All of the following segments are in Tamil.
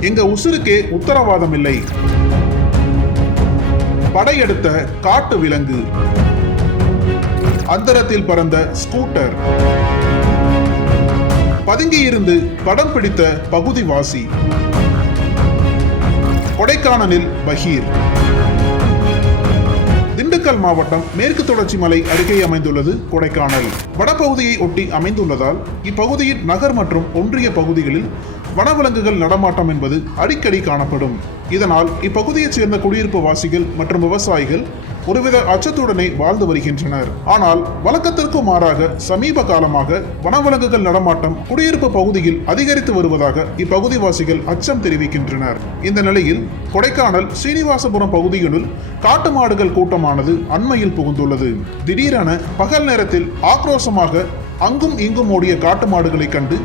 எங்க உசுருக்கே உத்தரவாதம் இல்லை. படையெடுத்த காட்டு விலங்கு. அந்தரத்தில் பறந்த ஸ்கூட்டர். பதுங்கியிருந்து படம் பிடித்த பகுதிவாசி. கொடைக்கானலில் பகீர். திண்டுக்கல் மாவட்டம் மேற்கு தொடர்ச்சி மலை அருகே அமைந்துள்ளது கொடைக்கானல். வடபகுதியை ஒட்டி அமைந்துள்ளதால் இப்பகுதியின் நகர் மற்றும் ஒன்றிய பகுதிகளில் வனவிலங்குகள் நடமாட்டம் என்பது அடிக்கடி காணப்படும். இதனால் இப்பகுதியைச் சேர்ந்த குடியிருப்பு வாசிகள் மற்றும் விவசாயிகள் ஒருவித அச்சத்துடனே வாழ்ந்து வருகின்றனர். ஆனால் வழக்கத்திற்கு மாறாக சமீப காலமாக வனவிலங்குகள் நடமாட்டம் குடியிருப்பு பகுதியில் அதிகரித்து வருவதாக இப்பகுதிவாசிகள் அச்சம் தெரிவிக்கின்றனர். இந்த நிலையில் கொடைக்கானல் ஸ்ரீனிவாசபுரம் பகுதியினுள் காட்டு மாடுகள் கூட்டமானது அண்மையில் புகுந்துள்ளது. திடீரென பகல் நேரத்தில் ஆக்ரோஷமாக அங்கும் இங்கும் ஓடிய காட்டு மாடுகளை கண்டு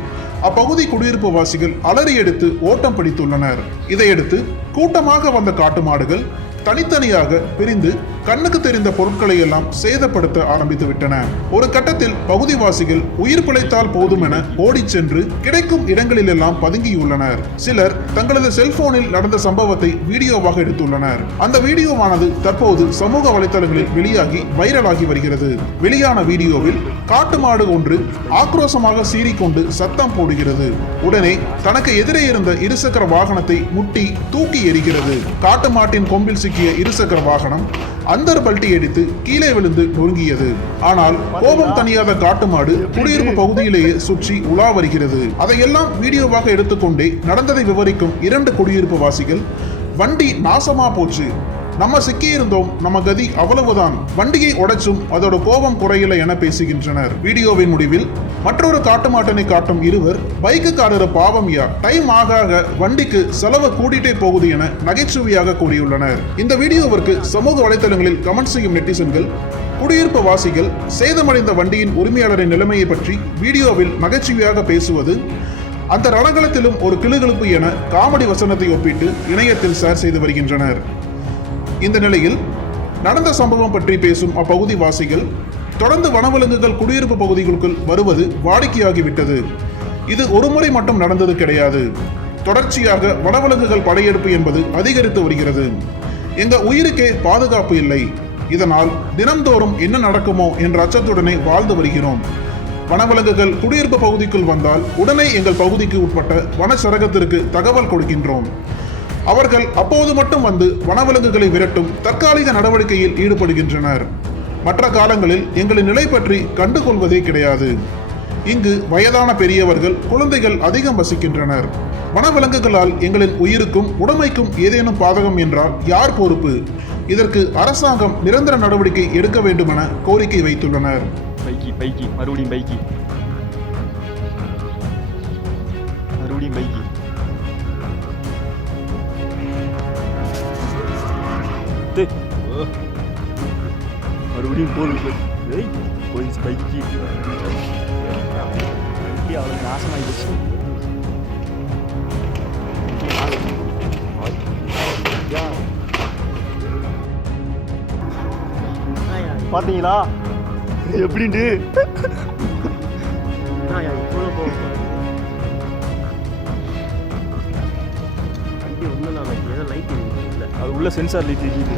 அப்பகுதி குடியிருப்பு வாசிகள் அலறி எடுத்து ஓட்டம் பிடித்துள்ளனர். இதையடுத்து கூட்டமாக வந்த காட்டு மாடுகள் தனித்தனியாக பிரிந்து கண்ணுக்கு தெரிந்த பொருட்களை எல்லாம் சேதப்படுத்த ஆரம்பித்து விட்டன. ஒரு கட்டத்தில் பகுதிவாசிகள் உயிர் பிழைத்தால் போதும் என ஓடி சென்று கிடைக்கும் இடங்களிலெல்லாம் பதுங்கியுள்ளனர். சிலர் தங்களது செல்போனில் நடந்த சம்பவத்தை வீடியோவாக எடுத்துள்ளனர். அந்த வீடியோவானது தற்போது சமூக வலைதளங்களில் வெளியாகி வைரலாகி வருகிறது. வெளியான வீடியோவில் காட்டு மாடு ஒன்று ஆக்ரோஷமாக சீறிக்கொண்டு சத்தம் போடுகிறது. உடனே தனக்கு எதிரே இருந்த இருசக்கர வாகனத்தை முட்டி தூக்கி எறிகிறது. காட்டு மாட்டின் கொம்பில் சிக்கிய இருசக்கர வாகனம் அந்தர் பல்ட்டி அடித்து கீழே விழுந்து நொறுங்கியது ஆனால் கோபம் தணியாத காட்டு மாடு குடியிருப்பு பகுதியிலேயே சுற்றி உலா வருகிறது. அதையெல்லாம் வீடியோவாக எடுத்துக்கொண்டே நடந்ததை விவரிக்கும் இரண்டு குடியிருப்பு வாசிகள் வண்டி நாசமா போச்சு. நம்ம சிக்கியிருந்தோம். நம்ம கதி அவ்வளவுதான். வண்டியை உடைச்சும் அதோட கோபம் குறையல என பேசுகின்றனர். வீடியோவின் முடிவில் மற்றொரு காட்டு மாட்டனை காட்டும் இருவர் பைக்குக்காரர் பாவம் யார்? டைம் ஆக ஆக வண்டிக்கு செலவு கூடிட்டே போகுது என நகைச்சுவையாக கூறியுள்ளனர். இந்த வீடியோவிற்கு சமூக வலைதளங்களில் கமெண்ட் செய்யும் நெட்டிசன்கள் குடியிருப்பு வாசிகள் சேதமடைந்த வண்டியின் உரிமையாளரின் நிலைமையை பற்றி வீடியோவில் நகைச்சுவையாக பேசுவது அந்த ரணகலத்திலும் ஒரு கிளுகிழுப்பு என காமெடி வசனத்தை ஒப்பிட்டு இணையத்தில் ஷேர் செய்து வருகின்றனர். இந்த நிலையில் நடந்த சம்பவம் பற்றி பேசும் அப்பகுதி வாசிகள் தொடர்ந்து வனவிலங்குகள் குடியிருப்பு பகுதிகளுக்குள் வருவது வாடிக்கையாகிவிட்டது. இது ஒருமுறை மட்டும் நடந்தது கிடையாது. தொடர்ச்சியாக வனவிலங்குகள் படையெடுப்பு என்பது அதிகரித்து வருகிறது. எங்க உயிருக்கே பாதுகாப்பு இல்லை. இதனால் தினம்தோறும் என்ன நடக்குமோ என்ற அச்சத்துடனே வாழ்ந்து வருகிறோம். வனவிலங்குகள் குடியிருப்பு பகுதிக்குள் வந்தால் உடனே எங்கள் பகுதிக்கு உட்பட்ட வனச்சரகத்திற்கு தகவல் கொடுக்கின்றோம். அவர்கள் அப்போது மட்டும் வந்து வனவிலங்குகளை விரட்டும் தற்காலிக நடவடிக்கையில் ஈடுபடுகின்றனர். மற்ற காலங்களில் எங்களின் நிலை பற்றி கண்டுகொள்வதே கிடையாது. இங்கு வயதான பெரியவர்கள் குழந்தைகள் அதிகம் வசிக்கின்றனர். வனவிலங்குகளால் எங்களின் உயிருக்கும் உடைமைக்கும் ஏதேனும் பாதகம் என்றால் யார் பொறுப்பு? இதற்கு அரசாங்கம் நிரந்தர நடவடிக்கை எடுக்க வேண்டுமென கோரிக்கை வைத்துள்ளனர். பைக்கி பைக்கி மறுபடியும் பைக்கி. மறுபடியும் போலீஸ் ஏய் போலீஸ் பைக்கி பைக்கி அவ்வளோ நாசமாயிடுச்சு பாத்தீங்களா? எப்படின்ட்டு அது உள்ள சென்சார் லைட் தெரியுது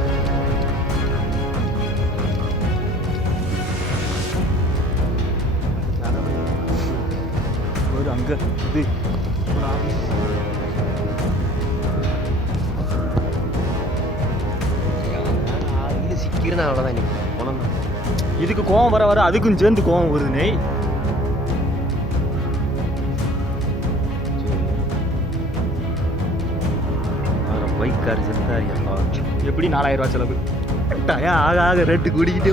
அங்க இது. சிக்கிறேன் அவ்வளோதான் நீ போனோம். இதுக்கு கோவம் வர வர அதுக்கும் சேர்ந்து கோவம் வருது நெய். பைக் கார் செத்தா எப்படி நாலாயிரம் ரூபாய் செலவு? ஆக ஆக ரேட்டு கூடிக்கிட்டே